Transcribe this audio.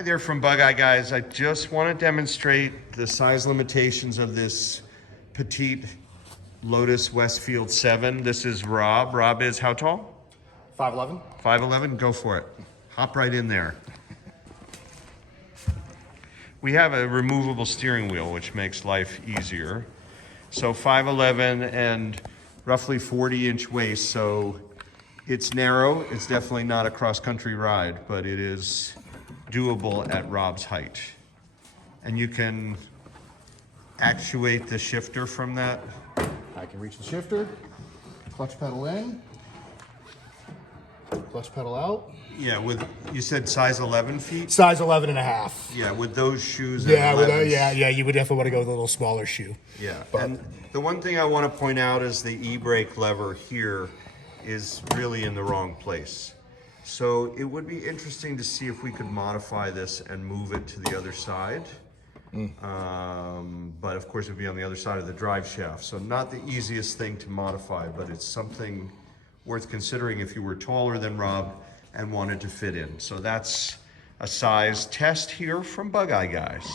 Hi there from Bug Eye Guys. I just want to demonstrate the size limitations of this petite Lotus Westfield 7. This is Rob. Rob is how tall? 5'11". 5'11", go for it. Hop right in there. We have a removable steering wheel, which makes life easier. So 5'11" and roughly 40-inch waist, so it's narrow. It's definitely not a cross-country ride, but it is doable at Rob's height. And you can actuate the shifter from that. I can reach the shifter, clutch pedal in, clutch pedal out. Yeah, with, you said size 11 feet? Size 11 and a half. Yeah, with those shoes. Yeah, and 11s. yeah, you would definitely want to go with a little smaller shoe. Yeah, But and the one thing I want to point out is the e-brake lever here is really in the wrong place. So it would be interesting to see if we could modify this and move it to the other side. But of course it would be on the other side of the drive shaft. So not the easiest thing to modify, but it's something worth considering if you were taller than Rob and wanted to fit in. So that's a size test here from Bug Eye Guys.